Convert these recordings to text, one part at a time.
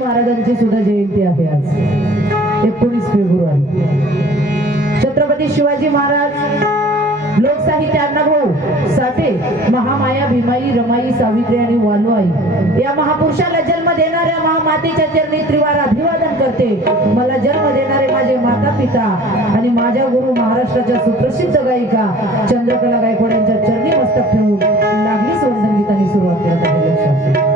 महाराजांची सुद्धा जयंती आहे आज 19 फेब्रुवारी. छत्रपती शिवाजी महाराज, लोकसाहित्य अण्णाभाऊ साठे, महामाया भीमाई रमाई सावित्री आणि वालुआई या महापुरुषाला जन्म देणाऱ्या महामातेच्या चरणी त्रिवार अभिवादन करते. मला जन्म देणारे माझे माता पिता आणि माझ्या गुरु महाराष्ट्राच्या सुप्रसिद्ध गायिका चंद्रकला गायकवाड यांच्या चरणी मस्तक ठेवून लागलीच वंदन गीताने सुरुवात करत आहे. लक्षात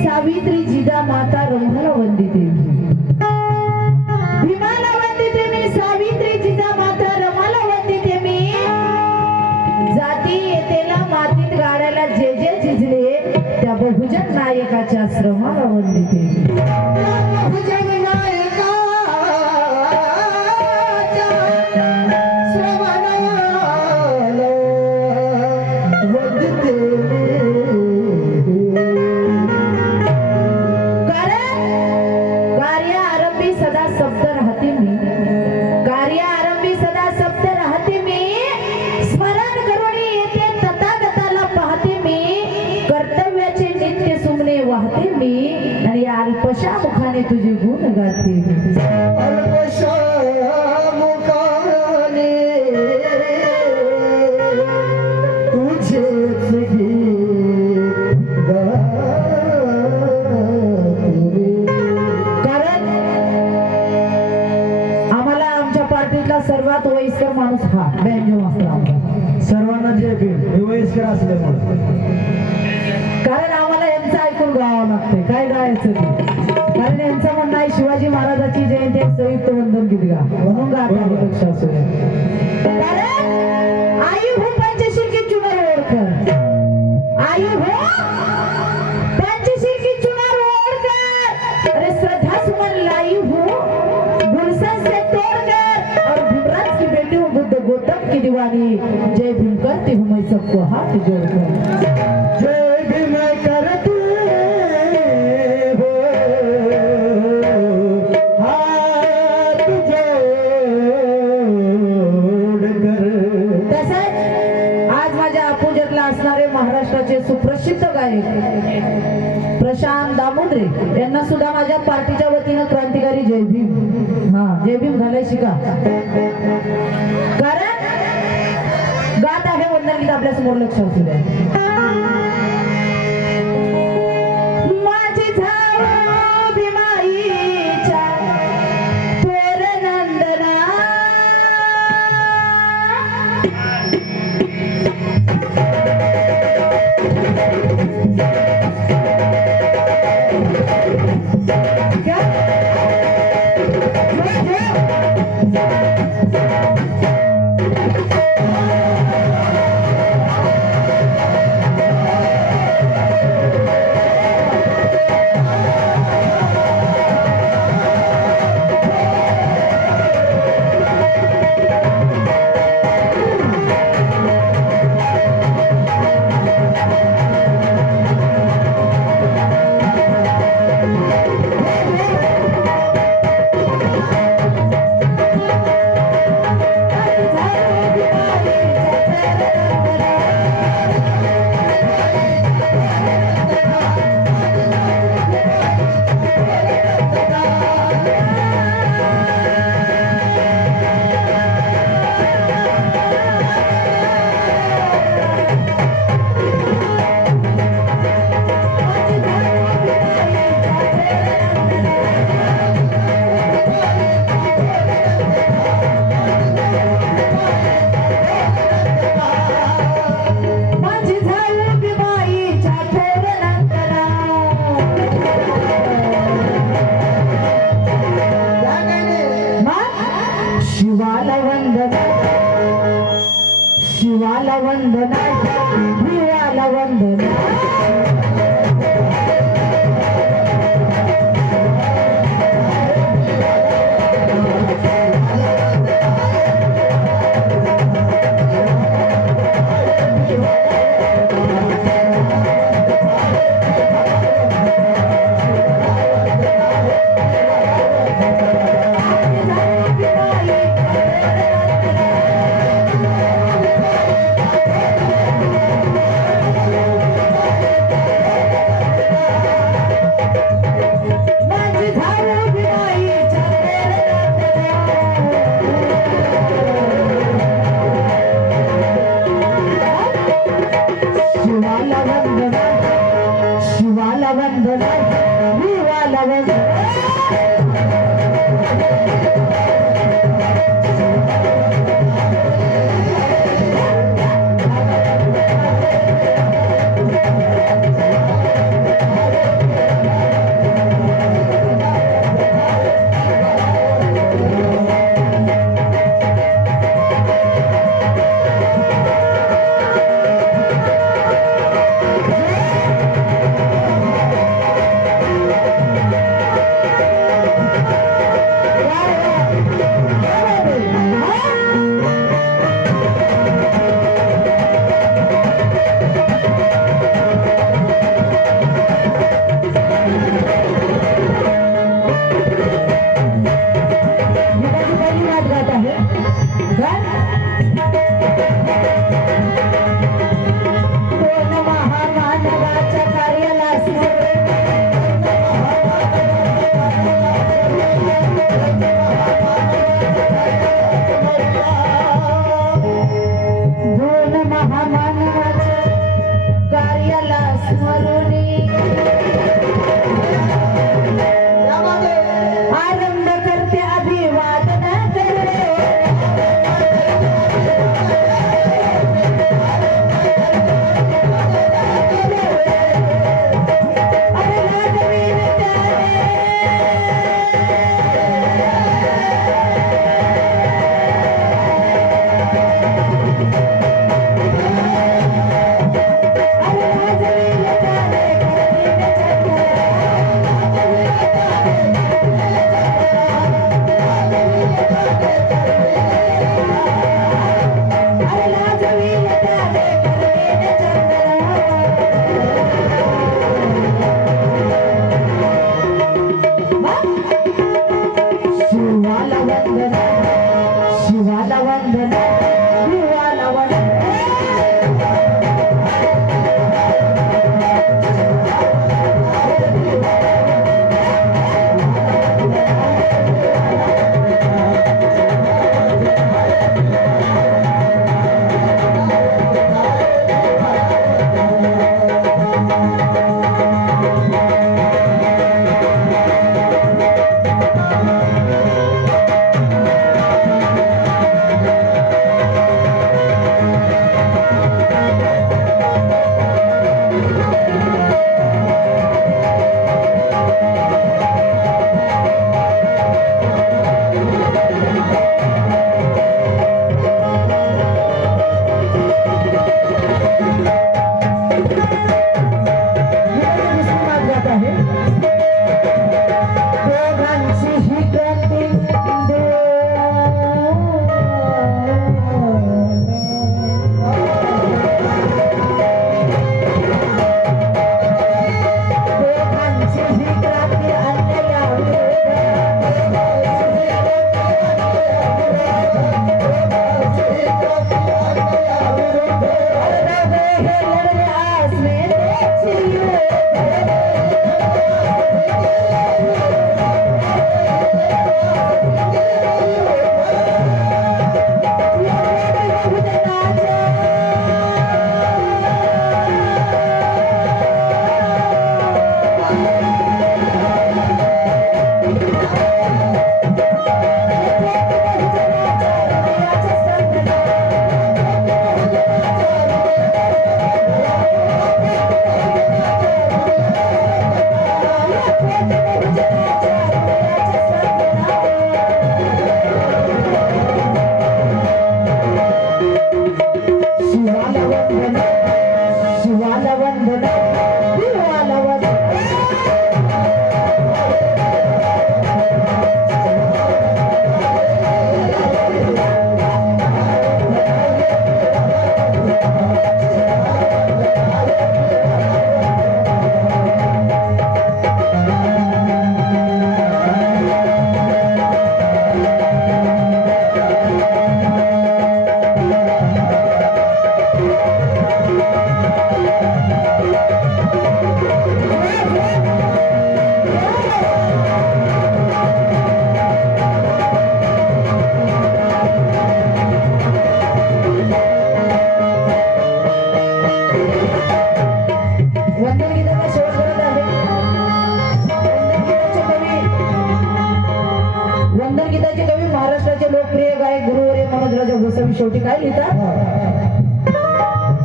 सावित्री जिजा माता रंभाला वंदिते. भीमाला वंदिते मी, सावित्री जिजा माता रमाला वंदिते मी. जाती येतेला मातीत गाड्याला जे जे झिजले त्या बहुजन नायकाच्या श्रमाला वंदिते. बहुजन अल्पशा मुखाने तुझे गुण गाते. अल्पशा मुखाने तुझेच गीत गाते. कारण आम्हाला आमच्या पार्टीतला सर्वात वयस्कर माणूस हा बँजो मास्तर. सर्वांना जे वयस्कर असल्यामुळे कारण आम्हाला यांचं ऐकून गावं लागतंय. काय गायचं कारण यांचं म्हणणं आहे शिवाजी महाराजाची जयंती एक संयुक्त वंदन गीत गा म्हणून गाता असू दे. कारण आई हो पंचशील की चुनर ओळकर, आई हो पंचशील की चुनर ओळकर, अरे श्रद्धा सुमन लाई हो गुलशन से तोड़कर, और भीमराज की बेटी हूँ बुद्ध गौतम की दीवानी. जय भीम करती हूँ मैं सबको हाथ जोड़कर. जय भीम करती वेशभूषेला असणारे महाराष्ट्राचे सुप्रसिद्ध गायक प्रशांत दामोदरे यांना सुद्धा माझ्या पार्टीच्या वतीनं क्रांतिकारी जय भीम. हा, जय भीम घालायची का? कारण गात आहे वंदन गीत आपल्या समोर लक्ष असू द्या. माझी झाव भीमाईच्या थोर नंदना शेवटी काय लिहितात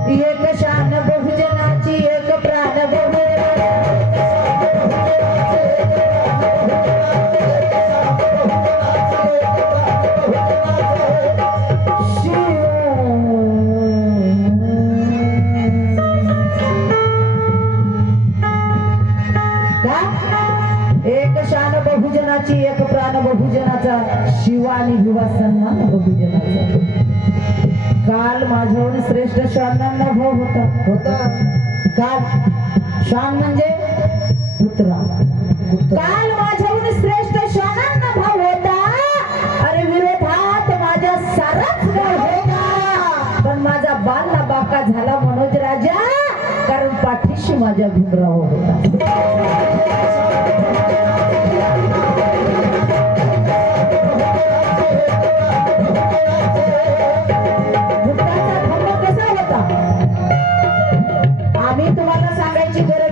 एक शान बहुजनाची एक प्राण एक शान बहुजनाची एक प्राण बहुजनाचा शिवा आणि विवा सन्मान बहुजनाचा काल माझ्याहून श्रेष्ठ श्वानांना भाव होता काल श्वान म्हणजे पुत्रा काल माझ्याहून श्रेष्ठ श्वानांना भाव होता अरे विरोधात माझ्या साराच गाव होता पण माझा बाल ना बाका झाला मनोज राजा कारण पाठीशी माझ्या भीमराव होता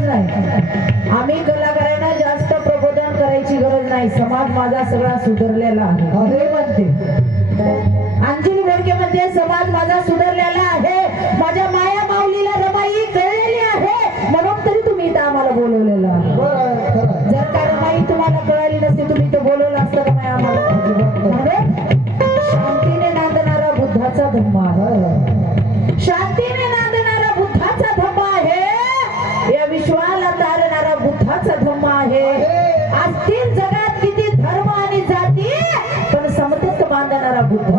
आम्ही कलाकारांना जास्त प्रबोधन करायची गरज नाही समाज माझा सगळा सुधारलेला आहे म्हणते अंजली बोडके म्हणते समाज माझा सुधारलेला आहे माझ्या माया माऊलीला रमाई कळलेली आहे म्हणून तरी तुम्ही इथं आम्हाला बोलवलेलं आहे जर का रमाई तुम्हाला कळाली नसते तुम्ही इथं बोलवलं असतं का नाही आम्हाला म्हणून शांतीने नांदणारा बुद्धाचा धम्मा आहे शांतीने नांदणारा बुद्धाचा धम्मा आहे या विश्वाला तारणारा बुद्धाचा धम्म आहे असतील जगात किती धर्म आणि जाती पण समतेत बांधणारा बुद्ध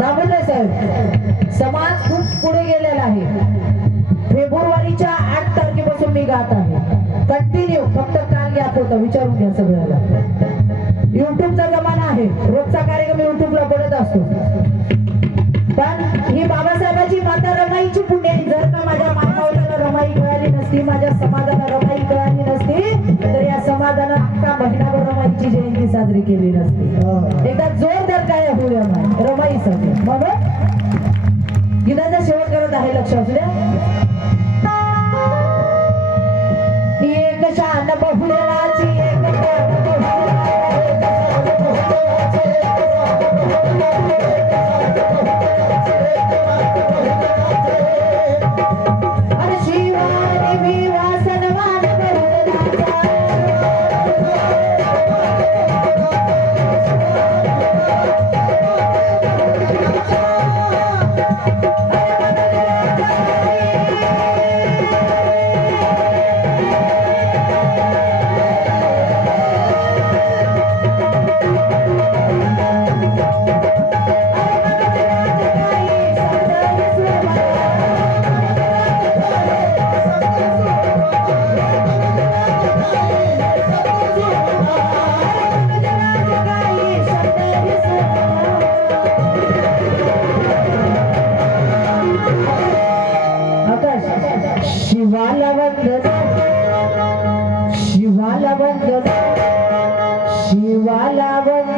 दामोदर साहेब समाज खूप पुढे गेलेला आहे फेब्रुवारीच्या 8 तारखेपासून मी गात आहे कंटिन्यू फक्त काल गॅप होता विचारून घ्या सगळ्याला युट्यूबचा जमाना आहे रोजचा कार्यक्रम युट्यूबला पडत असतो पण ही बाबासाहेबांची माता रमाईची पुण्य जर का माझ्या मामावल्याला रमाई कळाली नसती माझ्या समाजाला रमाई कळाली नसती तर या समाजानं अख्खा महिनाभर रमाईची जयंती साजरी केली नसती एकदा जोरदार काय होऊया रमाई साठी म्हणून गीताचा शेवट करत आहे लक्ष असू द्या एक शान बहुजनाची शिवाला वंदन